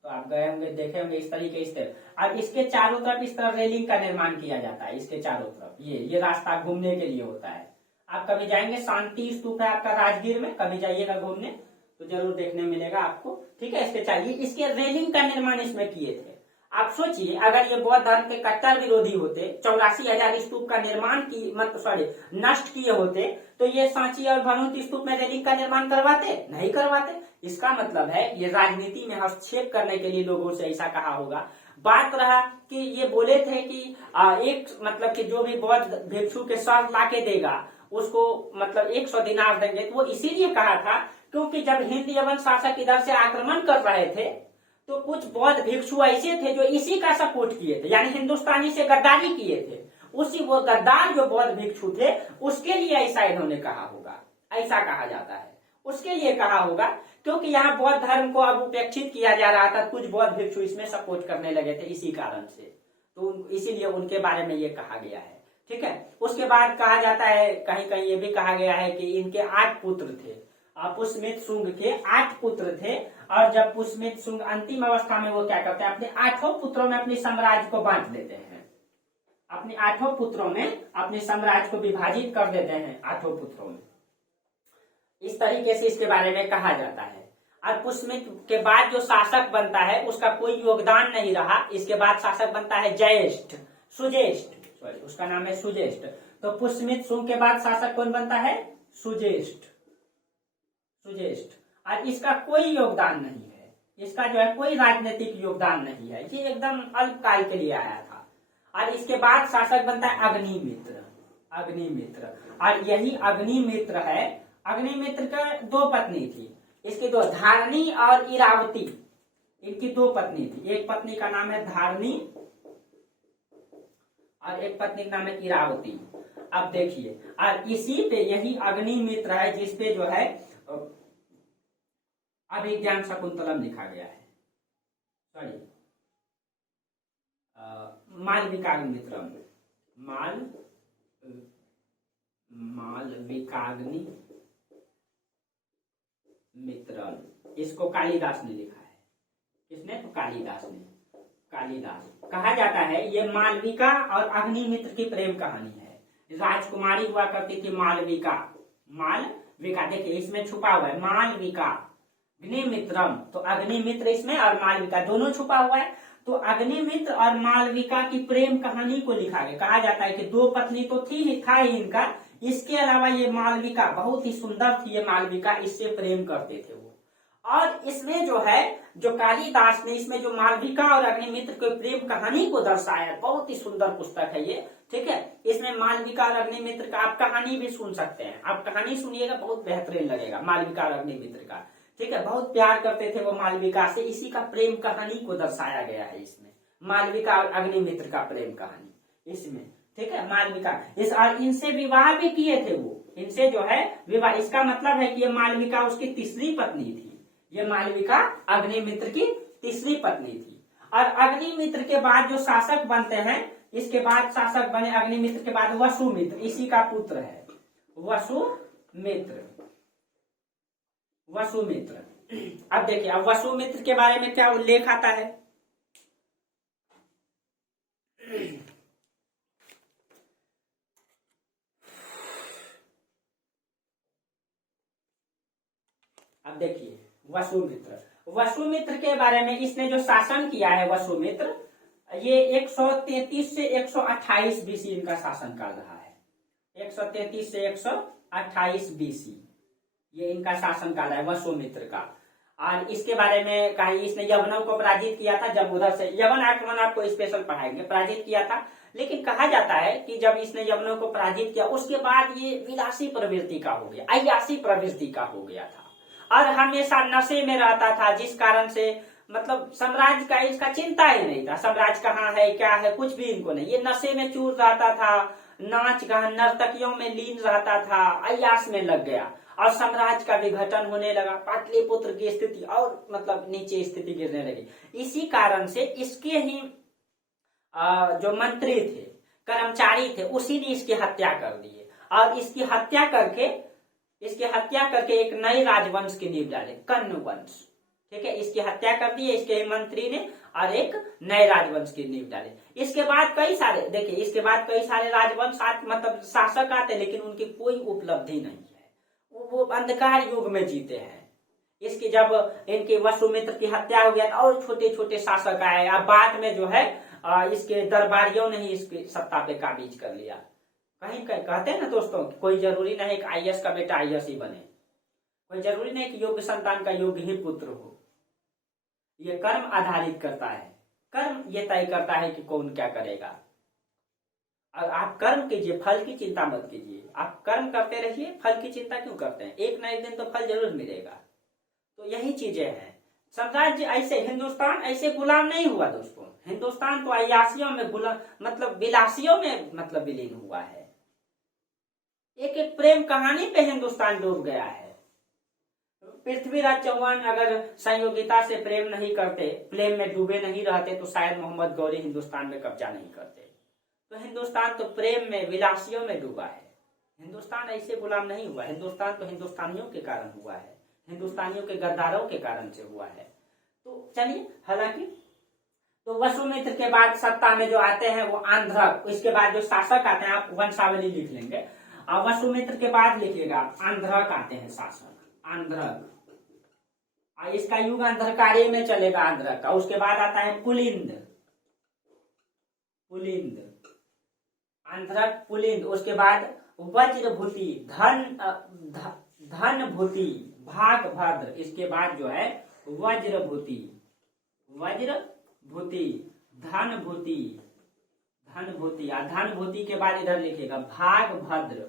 तो आप गए होंगे, देखे होंगे इस तरीके से। और इसके चारों तरफ इस तरह रेलिंग का निर्माण किया जाता है, इसके चारों तरफ ये रास्ता घूमने के लिए होता है। आप कभी जाएंगे, शांति स्तूप है आपका राजगीर में, कभी जाइएगा घूमने तो जरूर देखने मिलेगा आपको। ठीक है, इसके चाहिए, इसके रेलिंग का निर्माण इसमें किए थे। आप सोचिए, अगर ये बौद्ध धर्म के कट्टर विरोधी होते, 84,000 स्तूप का निर्माण नष्ट किए होते, तो ये सांची और भरहुत स्तूप में रेलिंग का निर्माण करवाते? नहीं करवाते। इसका मतलब है ये राजनीति में हस्तक्षेप करने के लिए लोगों से ऐसा कहा होगा। बात रहा कि ये बोले थे कि एक मतलब कि जो भी बौद्ध भिक्षु के सर लाके देगा उसको मतलब 100 दिनार देंगे। तो वो इसीलिए कहा था क्योंकि जब हिंद यवन शासक इधर से आक्रमण कर रहे थे तो कुछ बौद्ध भिक्षु ऐसे थे जो इसी का सपोर्ट किए थे, यानी हिंदुस्तानी से गद्दारी किए थे। उसी वो गद्दार जो बौद्ध भिक्षु थे उसके लिए ऐसा इन्होंने कहा होगा, ऐसा कहा जाता है। उसके लिए कहा होगा क्योंकि यहाँ बौद्ध धर्म को अब उपेक्षित किया जा रहा था, कुछ बौद्ध भिक्षु इसमें सपोर्ट करने लगे थे इसी कारण से, तो इसीलिए उनके बारे में ये कहा गया है। ठीक है, उसके बाद कहा जाता है, कहीं कहीं ये भी कहा गया है कि इनके 8 पुत्र थे, पुष्यमित्र शुंग के 8 पुत्र थे। और जब पुष्यमित्र शुंग अंतिम अवस्था में वो क्या करते हैं, अपने 8 पुत्रों में अपने साम्राज्य को बांट देते हैं, अपने 8 पुत्रों में अपने साम्राज्य को विभाजित कर देते हैं 8 पुत्रों में। इस तरीके से इसके बारे में कहा जाता है। और पुष्यमित्र के बाद जो शासक बनता है उसका कोई योगदान नहीं रहा। इसके बाद शासक बनता है सुजेष्ठ, उसका नाम है सुजेष्ठ। तो पुष्यमित्र शुंग के बाद शासक कौन बनता है? सुजेष्ठ। और इसका कोई योगदान नहीं है, इसका जो है कोई राजनीतिक योगदान नहीं है, ये एकदम अल्पकाल के लिए आया था। और इसके बाद शासक बनता है अग्निमित्र। और यही अग्निमित्र है, अग्निमित्र का 2 पत्नी थी, इसकी 2, धारणी और इरावती, इनकी 2 पत्नी थी। एक पत्नी का नाम है धारणी और एक पत्नी का नाम है इरावती। अब देखिए, और इसी पे यही अग्निमित्र है जिसपे जो है अभिज्ञान शकुंतलम लिखा गया है, सॉरी मालविकाग्निमित्रम, मालविकाग्नि मित्रम, इसको कालिदास ने लिखा है। किसने? तो कालिदास ने। कालिदास कहा जाता है ये मालविका और अग्निमित्र की प्रेम कहानी है। राजकुमारी हुआ करती थी मालविका, देखिए इसमें छुपा हुआ है मालविका, अग्निमित्रम, तो अग्निमित्र इसमें और मालविका दोनों छुपा हुआ है। तो अग्निमित्र और मालविका की प्रेम कहानी को लिखा गया। कहा जाता है कि 2 पत्नी तो था ही इनका, इसके अलावा ये मालविका बहुत ही सुंदर थी, ये मालविका इससे प्रेम करते थे वो। और इसमें जो है, जो कालिदास ने इसमें जो मालविका और अग्निमित्र के प्रेम कहानी को दर्शाया, बहुत ही सुंदर पुस्तक है ये। ठीक है, इसमें मालविका और अग्निमित्र का आप कहानी भी सुन सकते हैं, आप कहानी सुनिएगा, बहुत बेहतरीन लगेगा मालविका और अग्निमित्र का। ठीक है, बहुत प्यार करते थे वो मालविका से, इसी का प्रेम कहानी को दर्शाया गया है इसमें, मालविका और अग्निमित्र का प्रेम कहानी इसमें। ठीक है, मालविका और इनसे विवाह भी किए थे वो, इनसे जो है विवाह, इसका मतलब है कि ये मालविका उसकी 3री पत्नी थी, ये मालविका अग्निमित्र की 3री पत्नी थी। और अग्निमित्र के बाद जो शासक बनते हैं, इसके बाद शासक बने अग्निमित्र के बाद वसुमित्र, इसी का पुत्र है वसुमित्र। अब देखिए, अब वसुमित्र के बारे में क्या उल्लेख आता है। अब देखिए वसुमित्र के बारे में, इसने जो शासन किया है वसुमित्र, ये 133 से 128 बीसी इनका शासन काल रहा है। 133 से 128 बीसी ये इनका शासन काल है वसुमित्र का। और इसके बारे में कहा, इसने यवनों को पराजित किया था। जब उधर से यवन आक्रमण आपको स्पेशल पढ़ाएंगे, पराजित किया था। लेकिन कहा जाता है कि जब इसने यवनों को पराजित किया, उसके बाद ये विलासी प्रवृत्ति का हो गया, अय्यासी प्रवृत्ति का हो गया था और हमेशा नशे में रहता था, जिस कारण से मतलब साम्राज्य का इसका चिंता ही नहीं था। साम्राज्य कहाँ है, क्या है, कुछ भी इनको नहीं। ये नशे में चूर रहता था, नाच गान नर्तकियों में लीन रहता था, अय्यास में लग गया और साम्राज्य का विघटन होने लगा। पाटलिपुत्र की स्थिति और मतलब नीचे स्थिति गिरने लगी। इसी कारण से इसके ही जो मंत्री थे, कर्मचारी थे, उसी ने इसकी हत्या कर दी और इसकी हत्या करके एक नए राजवंश की नींव डाले, कण्व वंश। ठीक है, इसकी हत्या कर दी इसके ही मंत्री ने और एक नए राजवंश की नींव डाले। इसके बाद कई सारे राजवंश मतलब शासक आते, लेकिन उनकी कोई उपलब्धि नहीं है। वो अंधकार युग में जीते हैं। इसकी जब इनके वसुमित्र की हत्या हो गया और छोटे छोटे शासक आए। अब बाद में जो है इसके दरबारियों ने ही इसकी सत्ता पे काबिज कर लिया। कहीं कहते हैं ना दोस्तों, कोई जरूरी नहीं कि आईएएस का बेटा आईएएस ही बने, कोई जरूरी नहीं कि योग्य संतान का योग्य ही पुत्र हो। ये कर्म आधारित करता है, कर्म ये तय करता है कि कौन क्या करेगा। और आप कर्म कीजिए, फल की चिंता मत कीजिए। आप कर्म करते रहिए, फल की चिंता क्यों करते हैं, एक ना एक दिन तो फल जरूर मिलेगा। तो यही चीजें हैं। साम्राज्य ऐसे, हिंदुस्तान ऐसे गुलाम नहीं हुआ दोस्तों। हिंदुस्तान तो अय्यासियों में गुलाम मतलब विलासियों में मतलब विलीन हुआ है। एक एक प्रेम कहानी पे हिंदुस्तान डूब गया है। पृथ्वीराज चौहान अगर संयोगिता से प्रेम नहीं करते, प्रेम में डूबे नहीं रहते, तो शायद मोहम्मद गौरी हिंदुस्तान में कब्जा नहीं करते। तो हिंदुस्तान तो प्रेम में, विलासियों में डूबा है। हिंदुस्तान ऐसे गुलाम नहीं हुआ। हिंदुस्तान तो हिंदुस्तानियों के कारण हुआ है, हिंदुस्तानियों के गद्दारों के कारण से हुआ है। तो चलिए, हालांकि तो वसुमित्र के बाद सत्ता में जो आते हैं वो आंध्रक, इसके बाद जो शासक आते हैं, आप वंशावली लिख लेंगे। वसुमित्र के बाद लिखिएगा आंध्रक आते हैं शासक, आंध्रक। इसका युग अंधकारय में चलेगा आंध्रक का। उसके बाद आता है पुलिंद, आंध्रक पुलिंद। उसके बाद वज्रभूति, धनभूति, भागभद्र। इसके बाद जो है वज्रभूति, धनभूति। और धनभूति के बाद इधर लिखेगा भागभद्र।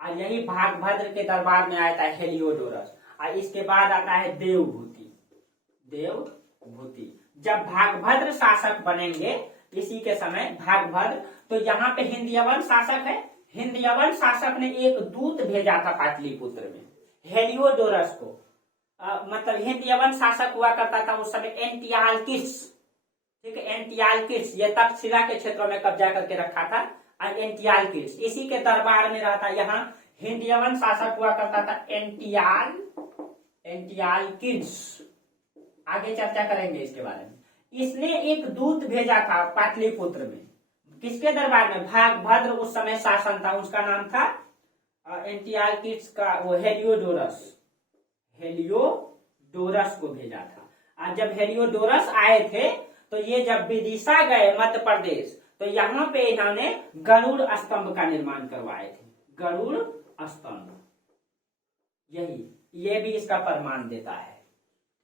और यही भागभद्र के दरबार में आता है हेलियोडोरस। और इसके बाद आता है देवभूति। जब भागभद्र शासक बनेंगे इसी के समय भागभद्र, तो यहाँ पे हिंदयवन शासक है। हिंदयवन शासक ने एक दूत भेजा था पाटलिपुत्र में, हेलियोडोरस को। मतलब हिंदयवन शासक हुआ करता था उस समय एंटियालकिस। ठीक है, एंटियालकिस ये तक्षशिला के क्षेत्रों में कब्जा करके रखा था। और एंटियालकिस इसी के दरबार में रहता। यहाँ हिंदयवन शासक हुआ करता था एंटियालकिस। आगे चर्चा करेंगे इसके बारे में। इसने एक दूत भेजा था पाटलिपुत्र में, किसके दरबार में, भागभद्र उस समय शासन था, उसका नाम था एंटियालकिस का वो हेलियोडोरस को भेजा था। और जब हेलियोडोरस आए थे तो ये जब विदिशा गए मध्य प्रदेश, तो यहाँ पे इन्होंने गरुड़ स्तंभ का निर्माण करवाए थे। गरुड़ स्तंभ, ये भी इसका प्रमाण देता है।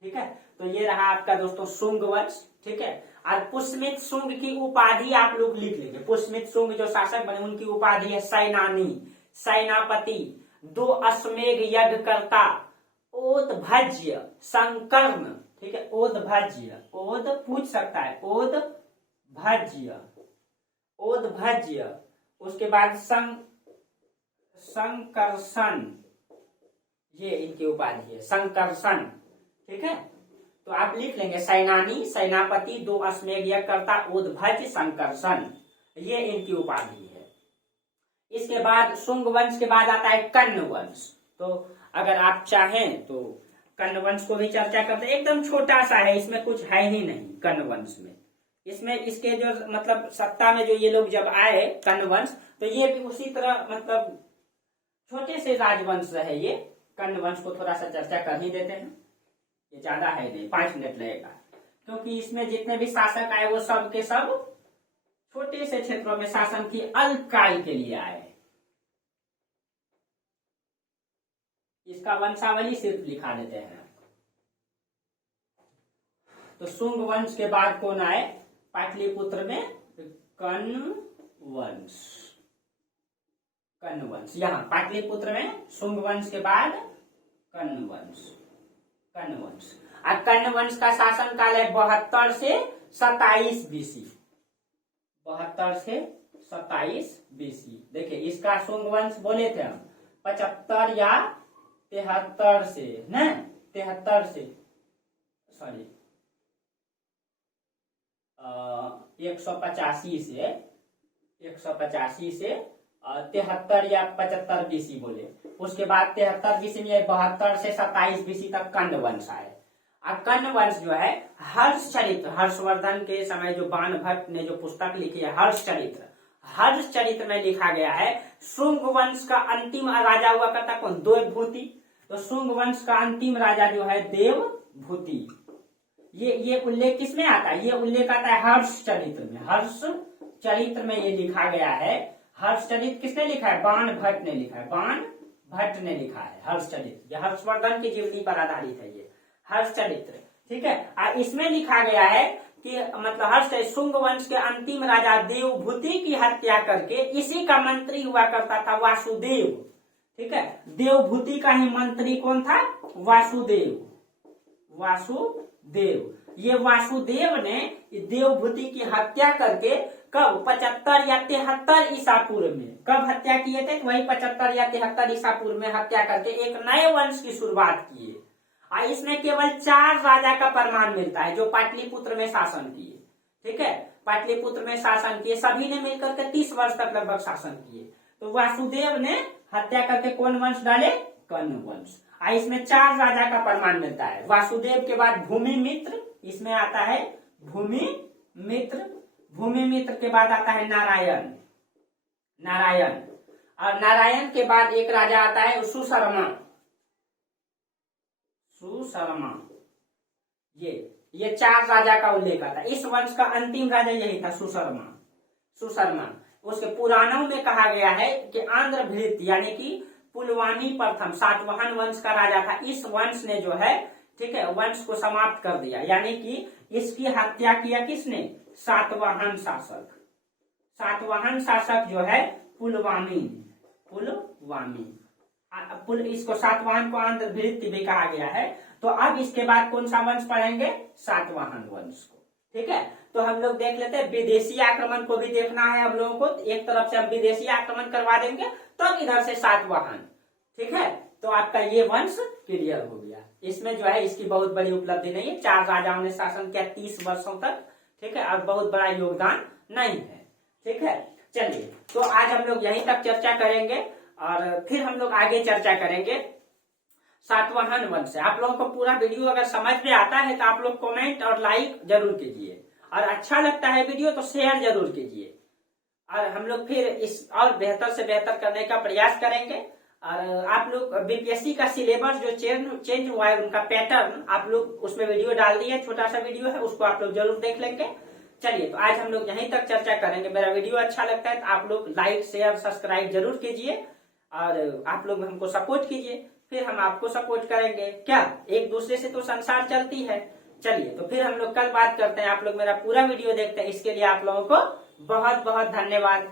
ठीक है, तो ये रहा आपका दोस्तों शुंग वंश। ठीक है, और पुष्यमित्र शुंग की उपाधि आप लोग लिख लेंगे। पुष्यमित्र शुंग जो शासक बने उनकी उपाधि है सैनानी, सेनापति, 2 अश्वमेघ यज्ञ कर्ता, ओदभज्य, संकर्ण। ठीक है, ओदभज्य, ओद पूछ सकता है, ओदभज्य। उसके बाद संकर्षण, ये इनकी उपाधि है, संकर्षण। ठीक है, तो आप लिख लेंगे सैनानी, सेनापति, 2 अश्वमेघ यज्ञ कर्ता, ओदभज्य, संकर्षण, ये इनकी उपाधि है। इसके बाद शुंग वंश के बाद आता है कण्व वंश। तो अगर आप चाहें तो कर्ण वंश को भी चर्चा करते हैं। एकदम छोटा सा है, इसमें कुछ है ही नहीं कर्ण वंश में। इसमें इसके जो मतलब सत्ता में जो ये लोग जब आए कर्ण वंश, तो ये भी उसी तरह मतलब छोटे से राजवंश रहे ये। कर्ण वंश को थोड़ा सा चर्चा कर ही देते हैं, ये ज्यादा है नहीं, 5 मिनट लगेगा, क्योंकि इसमें जितने भी शासक आए वो सब के सब छोटे से क्षेत्रों में शासन की अल्पकाल के लिए आए। इसका वंशावली सिर्फ लिखा देते हैं। तो शुंग वंश के बाद कौन आए पाटलिपुत्र में? कर्ण वंश। कर्ण वंश यहाँ पाटलिपुत्र में शुंग वंश के बाद कर्ण वंश। कर्ण वंश। अब कर्ण वंश का शासन काल है 72 से 27 बीसी। 72 से 27 बीसी। देखिए इसका शुंग वंश बोले थे हम 75 या 73 से, न 73 से, सॉरी 185 से 73 या 75 बीसी बोले। उसके बाद 73 बीसी में 72 से 27 बीसी तक कर्ण वंश आए। अब कर्ण वंश जो है हर्षचरित्र, हर्षवर्धन के समय जो बाण भट्ट ने जो पुस्तक लिखी है हर्षचरित्र, हर्षचरित्र में लिखा गया है शुंग वंश का अंतिम राजा हुआ करता कौन? देवभूति। तो शुंग वंश का अंतिम राजा जो है देवभूति। ये उल्लेख किसमें आता है? ये उल्लेख आता है हर्षचरित्र में। हर्षचरित्र में ये लिखा गया है। हर्षचरित्र किसने लिखा है? बाण भट्ट ने लिखा है। बाण भट्ट ने लिखा है हर्षचरित्र। ये हर्षवर्धन की जीवनी पर आधारित है ये हर्षचरित्र, ठीक है। इसमें लिखा गया है कि मतलब हर्ष शुंग वंश के अंतिम राजा देवभूति की हत्या करके इसी का मंत्री हुआ करता था वासुदेव, ठीक है। देवभूति का ही मंत्री कौन था? वासुदेव। वासुदेव। ये वासुदेव ने देवभूति की हत्या करके कब? 75 या 73 ईसा पूर्व में। कब हत्या किए थे? वही 75 या 73 ईसा पूर्व में हत्या करके एक नए वंश की शुरुआत किए। इसमें केवल 4 राजा का प्रमाण मिलता है जो पाटलिपुत्र में शासन किए, ठीक है। पाटलिपुत्र में शासन किए, सभी ने मिलकर के 30 वर्ष तक लगभग शासन किए। तो वासुदेव ने हत्या करके कौन वंश डाले? कर्ण वंश। इसमें 4 राजा का प्रमाण मिलता है। वासुदेव के बाद भूमिमित्र, इसमें आता है भूमिमित्र। भूमिमित्र के बाद आता है नारायण। नारायण। और नारायण के बाद एक राजा आता है सुशर्मा। सुशर्मा। ये 4 राजा का उल्लेख आता है। इस वंश का अंतिम राजा यही था सुशर्मा। सुशर्मा। उसके पुराणों में कहा गया है कि आंध्रभृत यानी कि पुलवामी प्रथम सातवाहन वंश का राजा था। इस वंश ने जो है, ठीक है, वंश को समाप्त कर दिया, यानी कि इसकी हत्या किया किसने? सातवाहन शासक। सातवाहन शासक जो है पुलवामी। इसको सातवाहन को आंध्रभृत भी कहा गया है। तो अब इसके बाद कौन सा वंश पढ़ेंगे? सातवाहन वंश को, ठीक है। तो हम लोग देख लेते हैं, विदेशी आक्रमण को भी देखना है हम लोगों को। एक तरफ से हम विदेशी आक्रमण करवा देंगे तो इधर से सातवाहन, ठीक है। तो आपका ये वंश क्लियर हो गया। इसमें जो है इसकी बहुत बड़ी उपलब्धि नहीं है, 4 राजाओं ने शासन किया 30 वर्षों तक, ठीक है, और बहुत बड़ा योगदान नहीं है, ठीक है। चलिए, तो आज हम लोग यहीं तक चर्चा करेंगे और फिर हम लोग आगे चर्चा करेंगे सातवाहन वंश से। आप लोगों को पूरा वीडियो अगर समझ में आता है तो आप लोग कमेंट और लाइक जरूर कीजिए, और अच्छा लगता है वीडियो तो शेयर जरूर कीजिए। और हम लोग फिर इस और बेहतर से बेहतर करने का प्रयास करेंगे। और आप लोग बीपीएससी का सिलेबस जो चेंज हुआ है, उनका पैटर्न आप लोग उसमें वीडियो डाल दिए, छोटा सा वीडियो है, उसको आप लोग जरूर देख लेंगे। चलिए, तो आज हम लोग यहीं तक चर्चा करेंगे। मेरा वीडियो अच्छा लगता है तो आप लोग लाइक शेयर सब्सक्राइब जरूर कीजिए, और आप लोग हमको सपोर्ट कीजिए, फिर हम आपको सपोर्ट करेंगे। क्या एक दूसरे से तो संसार चलती है। चलिए, तो फिर हम लोग कल बात करते हैं। आप लोग मेरा पूरा वीडियो देखते हैं, इसके लिए आप लोगों को बहुत बहुत धन्यवाद।